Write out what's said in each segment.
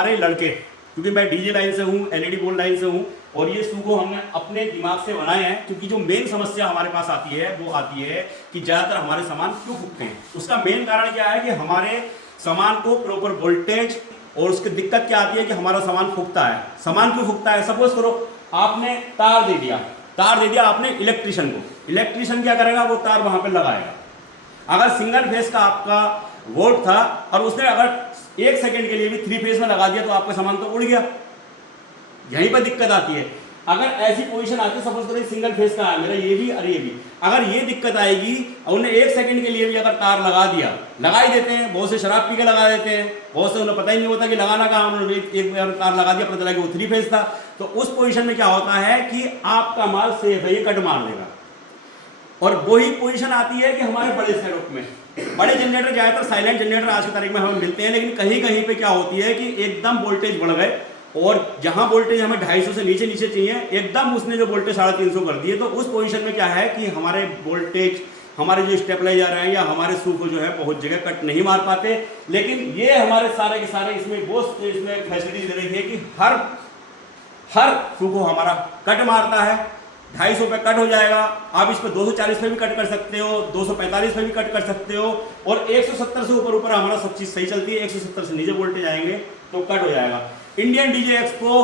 हमारे लड़के, क्योंकि मैं डीजे लाइन से हूँ, एलईडी बोर्ड लाइन से हूँ, और ये सूखो हमने अपने दिमाग से बनाए हैं, क्योंकि जो मेन समस्या हमारे पास आती है वो आती है कि ज़्यादातर हमारे सामान क्यों फूकते हैं। उसका मेन कारण क्या है कि हमारे सामान को प्रॉपर वोल्टेज, और उसकी दिक्कत क्या आती है कि हमारा सामान फूकता है। सामान क्यों फूकता है? सपोज करो आपने तार दे दिया आपने इलेक्ट्रिशियन को, इलेक्ट्रिशियन क्या करेगा, वो तार वहां पर लगाएगा। अगर सिंगल फेस का आपका वोल्ट था और उसने अगर 1 सेकंड के लिए भी 3 फेस में लगा दिया तो आपका सामान तो उड़ गया। यहीं पर दिक्कत आती है। अगर ऐसी पोजीशन आती है, सपोज करो सिंगल फेस का है मेरा, ये भी और ये भी, अगर ये दिक्कत आएगी और उन्हें 1 सेकंड के लिए भी अगर तार लगा ही देते हैं, बहुत से शराब पी के लगा देते हैं, बहुत से उन्हें पता ही नहीं होता कि लगाना कहाँ, उन्होंने एक तार लगा दिया, पता चला कि वो 3 फेस था। तो उस पोजीशन में क्या होता है कि आपका माल सेफ है, ये कट मार देगा। और वही पोजीशन आती है कि हमारे बड़े सेटअप में बड़े जनरेटर, ज्यादातर साइलेंट जनरेटर आज की तारीख में हमें मिलते हैं, लेकिन कहीं कहीं पे क्या होती है कि एकदम वोल्टेज बढ़ गए, और जहां वोल्टेज हमें 250 से नीचे चाहिए, एकदम उसने जो वोल्टेज 350 कर दिए। तो उस पोजीशन में क्या है कि हमारे वोल्टेज, हमारे जो स्टेबलाइजर हैं या हमारे सूखो जो है बहुत जगह कट नहीं मार पाते। लेकिन ये हमारे सारे के सारे इसमें वो इसमें फैसिलिटी दे रही है कि हर सूखो हमारा कट मारता है। 250 पे कट हो जाएगा, आप इस पर 240 पे भी कट कर सकते हो, 245 पे भी कट कर सकते हो, और 170 से ऊपर हमारा सब चीज सही चलती है। 170 से नीचे वोल्टेज आएंगे तो कट हो जाएगा। इंडियन डीजे एक्सपो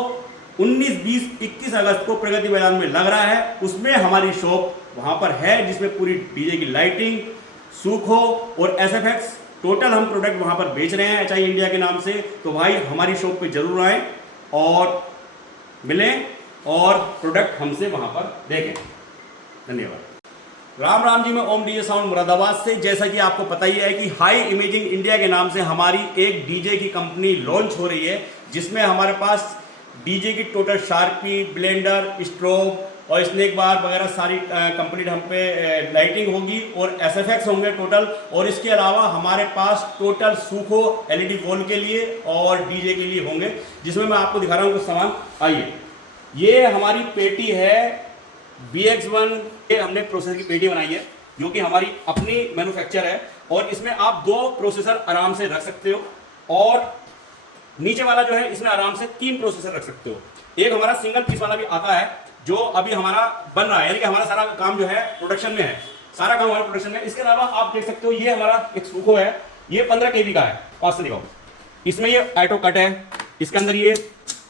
19, 20, 21 अगस्त को प्रगति मैदान में लग रहा है, उसमें हमारी शॉप वहां पर है, जिसमें पूरी डीजे की लाइटिंग, सूखो और एसएफएक्स टोटल हम प्रोडक्ट वहां पर बेच रहे हैं एचआई इंडिया के नाम से। तो भाई हमारी शॉप पे जरूर आए और मिलें और प्रोडक्ट हमसे वहां पर देखें। धन्यवाद। राम राम जी, मैं ओम डीजे साउंड मुरादाबाद से। जैसा कि आपको पता ही है कि हाई इमेजिंग इंडिया के नाम से हमारी एक डीजे की कंपनी लॉन्च हो रही है, जिसमें हमारे पास डीजे की टोटल शार्पी, ब्लेंडर, स्ट्रोब और स्नेक बार वगैरह सारी कंप्लीट हम पे लाइटिंग होगी, और एसएफएक्स होंगे टोटल। और इसके अलावा हमारे पास टोटल सूखो एलईडी वॉल के लिए और डीजे के लिए होंगे, जिसमें मैं आपको दिखा रहा हूँ कुछ सामान। आइए, ये हमारी पेटी है BX1, ये हमने प्रोसेसर की पेटी बनाई है जो कि हमारी अपनी मैन्युफैक्चर है, और इसमें आप 2 प्रोसेसर आराम से रख सकते हो, और नीचे वाला जो है इसमें आराम से 3 प्रोसेसर रख सकते हो। एक हमारा सिंगल पीस वाला भी आता है जो अभी हमारा बन रहा है, यानी कि हमारा सारा काम जो है प्रोडक्शन में है, सारा काम हमारे प्रोडक्शन में। इसके अलावा आप देख सकते हो ये हमारा एक सूखो है, ये 15 kV का है, पास से दिखाओ। इसमें ये ऑटो कट है, इसके अंदर ये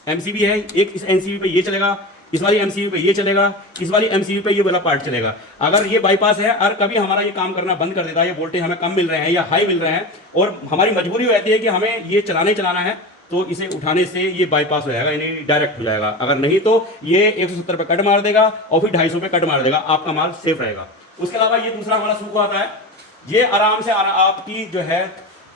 MCB है, एक इस MCB पे ये चलेगा, इस वाली MCB पे ये चलेगा, इस वाली MCB पे ये वाला पार्ट चलेगा। अगर ये बाईपास है और कभी हमारा ये काम करना बंद कर देता है, ये वोल्टेज हमें कम मिल रहे हैं या हाई मिल रहे हैं, और हमारी मजबूरी हो जाती है कि हमें ये चलाना है, तो इसे उठाने से ये बाईपास हो जाएगा, यानी डायरेक्ट हो जाएगा। अगर नहीं तो ये 170 पे कट मार देगा और फिर 250 पे कट मार देगा, आपका माल सेफ रहेगा। उसके अलावा ये दूसरा हमारा सूखा आता है, ये आराम से आपकी जो है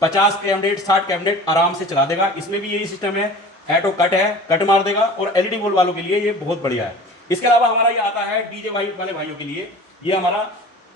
50 कैबिनेट 60 कैबिनेट आराम से चला देगा। इसमें भी यही सिस्टम है, ऑटो कट है, कट मार देगा, और एलईडी बोल वालों के लिए ये बहुत बढ़िया है। इसके अलावा हमारा ये आता है डीजे वाले भाइयों के लिए, ये हमारा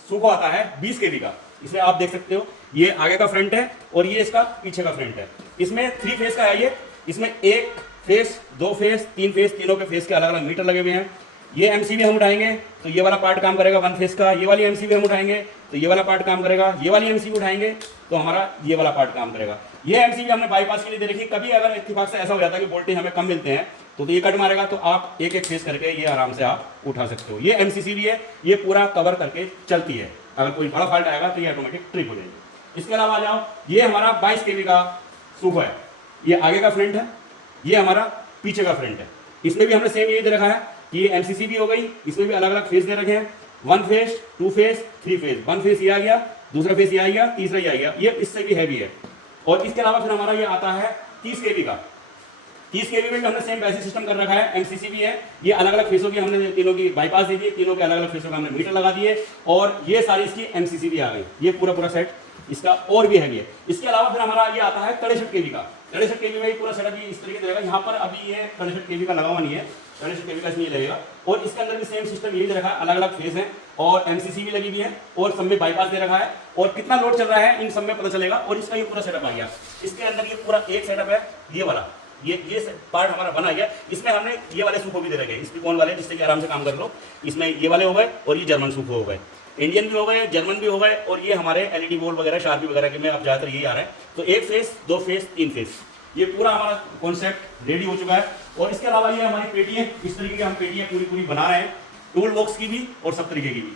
सूखो आता है 20 kV का। इसमें आप देख सकते हो ये आगे का फ्रंट है और ये इसका पीछे का फ्रंट है। इसमें 3 फेस का है ये, इसमें 1 फेस, 2 फेस, 3 फेस, तीनों के फेस के अलग अलग मीटर लगे हुए हैं। ये MCB हम उठाएंगे तो ये वाला पार्ट काम करेगा 1 फेस का, ये वाली MCB हम उठाएंगे तो ये वाला पार्ट काम करेगा, ये वाली MCB उठाएंगे तो हमारा ये वाला पार्ट काम करेगा। ये MCB हमने बाईपास के लिए दे रखी। कभी अगर इत्तेफाक से ऐसा हो जाता है कि वोल्टेज हमें कम मिलते हैं तो ये कट मारेगा, तो आप एक फेस करके ये आराम से आप उठा सकते हो। ये MCC भी है, ये पूरा कवर करके चलती है, अगर कोई बड़ा फॉल्ट आएगा तो ये ऑटोमेटिक ट्रिप हो जाएगी। इसके अलावा आ जाओ, ये हमारा 22 kV का सूखा है, ये आगे का फ्रंट है, ये हमारा पीछे का फ्रंट है। इसमें भी हमने सेम यही दे रखा है कि ये MCC भी हो गई, इसमें भी अलग अलग फेस दे रखे हैं, 1 फेस, 2 फेस, 3 फेस। 1 फेस ये आ गया, दूसरा फेस ये आ गया, तीसरा ये आ गया, ये इससे भी हैवी है। और इसके अलावा फिर हमारा ये आता है 30 kV का। 30 kV में भी हमने सेम वैसे सिस्टम कर रखा है, MCC भी है, ये अलग अलग फेसों की हमने तीनों की बाईपास दे दी, तीनों के अलग अलग फेसों का हमने मीटर लगा दिए, और ये सारी इसकी MCC भी आ गई। ये पूरा सेट इसका और भी हैवी है। इसके अलावा फिर हमारा ये आता है 63 kV का। 63 kV में पूरा सेटअप इस तरीके से रहेगा। यहाँ पर अभी ये 63 kV का लगा हुआ नहीं है, 63 kV का इसमें लगेगा, और इसके अंदर भी सेम सिस्टम यही दे रखा है, अलग अलग फेस है, और MCC भी लगी हुई है, और सब में बाईपास दे रखा है, और कितना लोड चल रहा है इन सब में पता चलेगा। और इसका ये पूरा सेटअप आ गया। इसके अंदर ये पूरा एक सेटअप है, ये वाला ये पार्ट हमारा बना गया। इसमें हमने ये वाले सूखो भी दे रखे, स्पीकॉन वाले, जिससे कि आराम से काम कर लो। इसमें ये वाले हो गए, और ये जर्मन सूखो हो गए, इंडियन भी हो गए, जर्मन भी हो गए, और ये हमारे एलईडी बोर्ड वगैरह शार्पी वगैरह के में अब ज़्यादातर यही आ रहे हैं। तो 1 फेस, 2 फेस, 3 फेस, ये पूरा हमारा कॉन्सेप्ट रेडी हो चुका है। और इसके अलावा ये हमारी पेटी है, इस तरीके की हम पेटियां पूरी पूरी बना रहे हैं, टूल बॉक्स की भी और सब तरीके की भी।